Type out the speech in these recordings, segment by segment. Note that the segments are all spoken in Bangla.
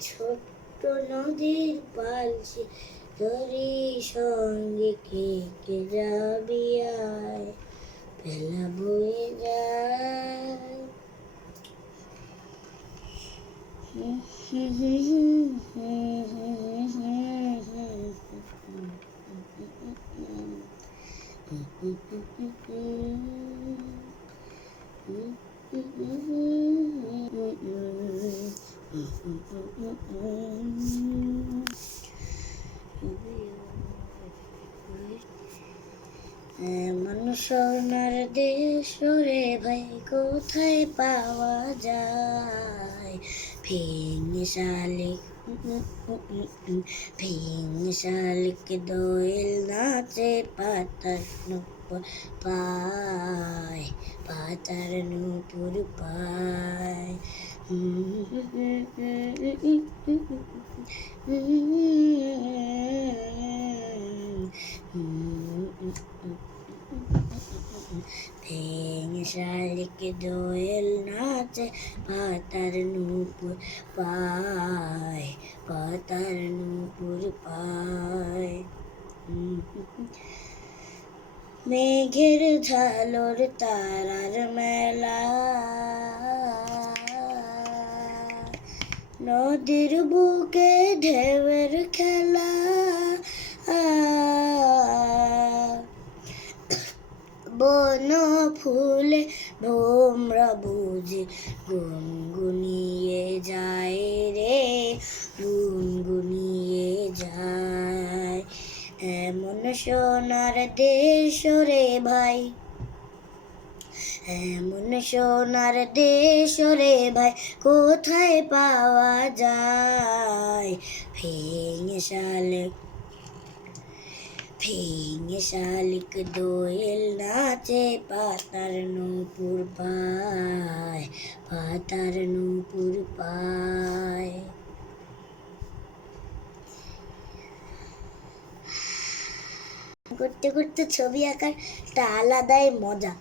ছোট্ট নদীর পালছে তোরই সঙ্গে কে কে যাবি আয়। বেলা বয়ে যায়। মনুষ্যনার দেশ রে ভাই কোথায় পাওয়া যায় ভেঙে শালিক ভেঙে শালিক দোয়েল নাচে পাতার নুপুর পায় পাতার নুপুর পায় ভেঙে শালিক দোয়েল নাচে পাতার নুপুর পায় পাতার নুপুর পায় মেঘের ঝালর তারার মেলা নদীর বুকে ঢেউয়ের খেলা বন ফুলে ভোমরা বুঝে গুনগুনিয়ে যায় রে, গুনগুনিয়ে যায়। এমন সোনার দেশ রে ভাই, এমন সোনার দেশ রে ভাই, কোথায় পাওয়া যায়? ভেঙে শালে ভেঙে শালিক দোয়েল নাচে পাতার নূপুর পায়, পাতার নূপুর পায়। করতে করতে ছবি আঁকার একটা আলাদাই মজা।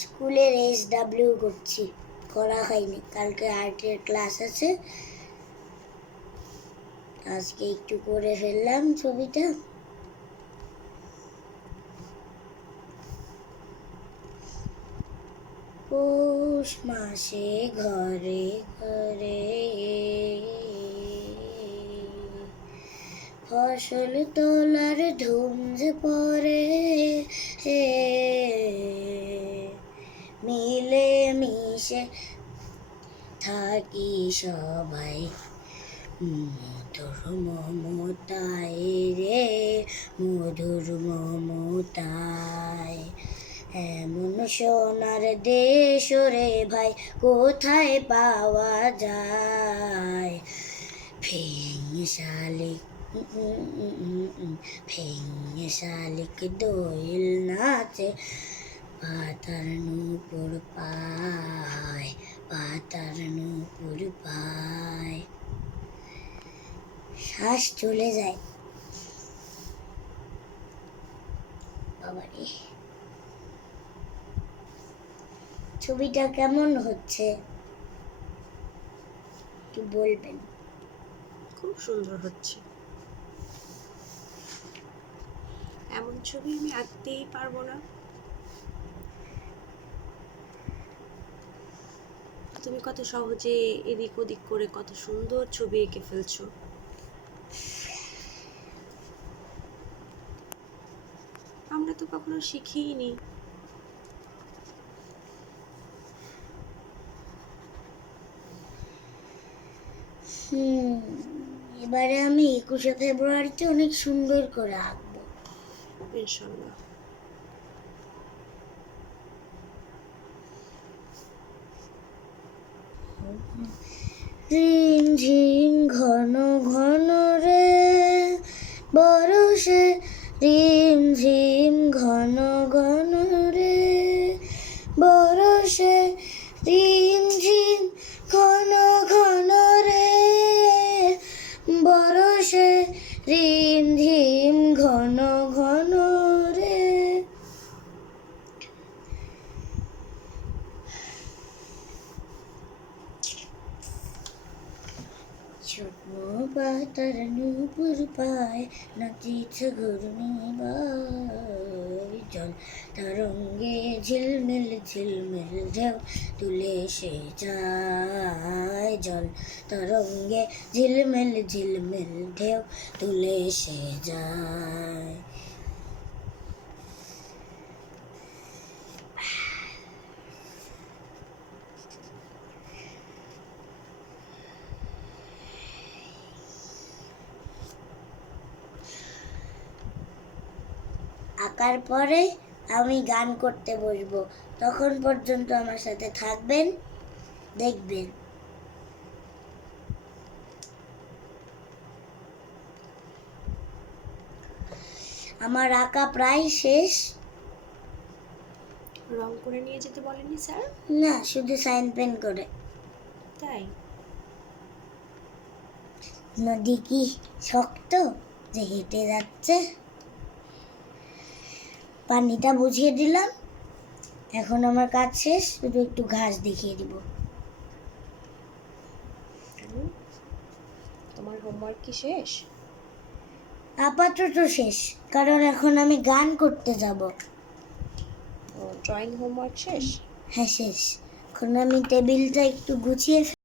স্কুলের এস ডাব্লিউ করছি, করা হয়নি। কালকে আর্টের ক্লাস আছে। আজকে একটু করে ফেললাম ছবিটা। পৌষ মাসে ঘরে ঘরে ফসল তোলার ধুম যে পড়ে। হে মিলে মিশে থাকি সবাই মধুর মমতায় রে মধুর মমতায় এমন সোনার দেশ রে ভাই কোথায় পাওয়া যায় ভেঙে শালিক ভেঙে শালিক দোয়েল নাচে পাতার নূপুর পায়, পাতার নূপুর পায়। শ্বাস চলে যায়। বাবারে। ছবিটা কেমন হচ্ছে? একটু বলবেন। খুব সুন্দর হচ্ছে। এমন ছবি আমি আঁকতেই পারব না। তুমি কত সহজে এদিক ওদিক করে কত সুন্দর ছবি এঁকে ফেলছো? আমরা তো কখনো শিখিনি। হুম এবারে আমি একুশে ফেব্রুয়ারিতে অনেক সুন্দর করে আঁকবো। ইনশাল্লাহ। ঝিম ঝিম ঘন ঘন রে বরষে ঝিম ঘন ঘন শুকনো পাতার নূপুর পায় নাচিছে ঘূর্ণিবাই জল তারঙ্গে ঝিলমিল ঝিলমিল ঢেউ তুলে সে যায় জল তরঙ্গে ঝিলমিল ঝিলমিল ঢেউ তুলে সে যায় আঁকার পরে আমি গান করতে বসবো। তখন পর্যন্ত আমার সাথে থাকবেন দেখবেন। আমার আঁকা প্রায় শেষ। রং করে নিয়ে যেতে বলেনি স্যার? না শুধু সাইন পেন করে। তাই? নদী কি শক্ত যে হেঁটে যাচ্ছে? পানিটা বুঝিয়ে দিলাম। এখন আমার কাজ শেষ শুধু একটু ঘাস দেখিয়ে দিব। তোমার হোমওয়ার্ক কি শেষ? আপাতত শেষ কারণ এখন আমি গান করতে যাব। ড্রয়িং হোমওয়ার্ক শেষ? হ্যাঁ শেষ। এখন আমি টেবিলটা একটু গুছিয়ে